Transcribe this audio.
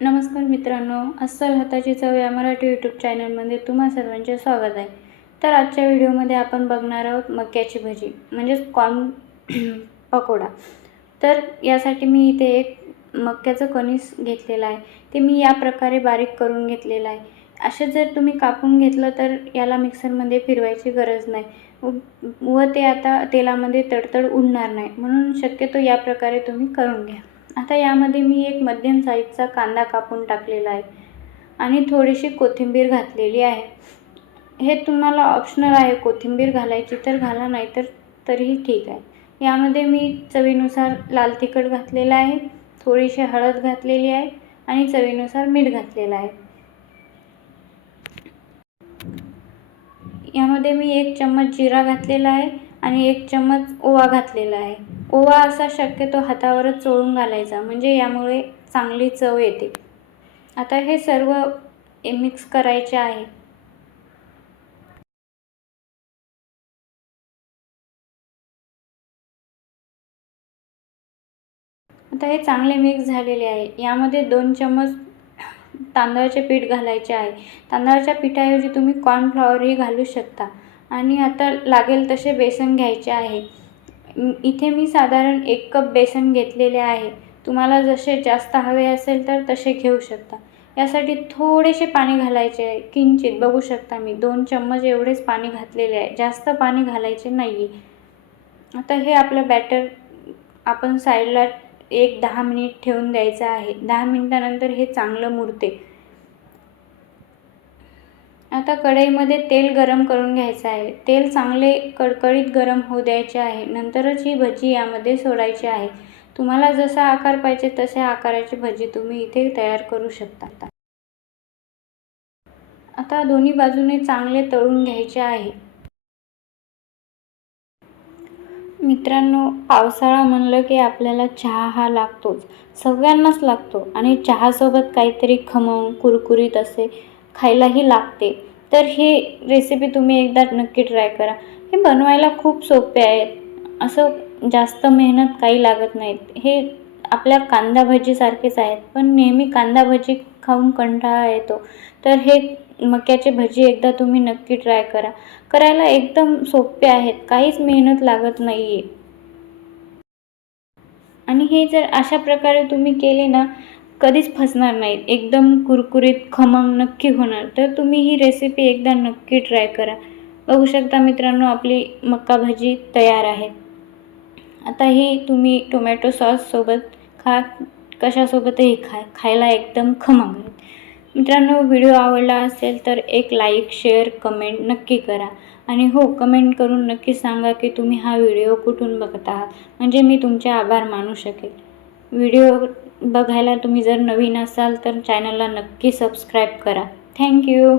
नमस्कार मित्रांनो, अस्सल हाताची चव या मराठी यूट्यूब चॅनलमध्ये तुम्हा सर्वांचे स्वागत आहे। तर आजच्या व्हिडिओमध्ये आपण बघणार आहोत मक्याची भजी म्हणजेच कॉर्न पकोडा। तर यासाठी मी इथे एक मक्याचं कणीस घेतलेला आहे, ते मी या प्रकारे बारीक करून घेतलेला आहे। असे जर तुम्ही कापून घेतलं तर याला मिक्सरमध्ये फिरवायची गरज नाही व ते आता तेलामध्ये तडतड उडणार नाही, म्हणून शक्यतो या प्रकारे तुम्ही करून घ्या। आता यामध्ये मी एक मध्यम साईजचा कांदा कापून टाकलेला आहे आणि थोडीशी कोथिंबीर घातलेली आहे। हे तुम्हाला ऑप्शनल आहे, कोथिंबीर घालायची तर घाला, नाही तर तरीही ठीक आहे। यामध्ये मी चवीनुसार लाल तिखट घातलेलं आहे, थोडीशी हळद घातलेली आहे आणि चवीनुसार मीठ घातलेलं आहे। यामध्ये मी 1 चम्मच जिरा घातलेला आहे आणि 1 चम्मच ओवा घातलेला आहे। ओवा असा शक्यतो हातावरच चोळून घालायचा, म्हणजे यामुळे चांगली चव येते। आता हे सर्व मिक्स करायचे आहे। आता हे चांगले मिक्स झालेले आहे। यामध्ये 2 चम्मच तांदळाचे पीठ घालायचे आहे। तांदळाच्या पिठाऐवजी तुम्ही कॉर्नफ्लॉवरही घालू शकता। आणि आता लागेल तसे बेसन घ्यायचे आहे। इथे मी साधारण 1 कप बेसन घेतलेले आहे। तुम्हाला जसे जास्त हवे असेल तर तसे घेऊ शकता। यासाठी थोडेसे पाणी घालायचे आहे, किंचित बघू शकता मी 2 चम्मच एवढेच पाणी घातलेले आहे, जास्त पाणी घालायचे नाही। आता हे आपलं बॅटर आपण साईडला 10 मिनिट ठेवून द्यायचं आहे। 10 मिनिटानंतर हे चांगलं मुरते। आता कढईमध्ये तेल गरम करून घ्यायचं आहे। तेल चांगले कडकडीत गरम होऊ द्यायचे आहे, नंतरच ही भजी यामध्ये सोडायची आहे। तुम्हाला जसा आकार पाहिजे तशा आकाराची भजी तुम्ही इथे तयार करू शकता। आता दोन्ही बाजूने चांगले तळून घ्यायचे आहे। मित्रांनो, पावसाळा म्हणलं की आपल्याला चहा हा लागतोच, सगळ्यांनाच लागतो आणि चहासोबत काहीतरी खमंग कुरकुरीत असे खायलाही लागते। तर ही रेसिपी तुम्ही एकदा नक्की ट्राय करा। हे बनवायला खूप सोपे आहे, असं जास्त मेहनत काही लागत नाहीत। हे आपल्या कांदा भजीसारखेच आहेत, पण नेहमी कांदा भजी खाऊन कंटाळा येतो, तर हे मक्याची भजी एकदा तुम्ही नक्की ट्राय करा। करायला एकदम सोपे आहेत, काहीच मेहनत लागत नाही आहे। आणि हे जर अशा प्रकारे तुम्ही केले ना, कधीच फसणार नाहीत, एकदम कुरकुरीत खमंग नक्की होणार। तर तुम्ही ही रेसिपी एकदा नक्की ट्राय करा। बघू शकता मित्रांनो, आपली मक्का भजी तयार आहे। आता ही तुम्ही टोमॅटो सॉससोबत खा, कशासोबतही खायला एकदम खमंग आहे। मित्रांनो, व्हिडिओ आवडला असेल तर एक लाईक, शेअर, कमेंट नक्की करा। आणि हो, कमेंट करून नक्की सांगा की तुम्ही हा व्हिडिओ कुठून बघत आहात, म्हणजे मी तुमचे आभार मानू शकेल। व्हिडिओ बघायला तुम्ही जर नवीन असाल तर चॅनलला नक्की सबस्क्राईब करा। थँक्यू।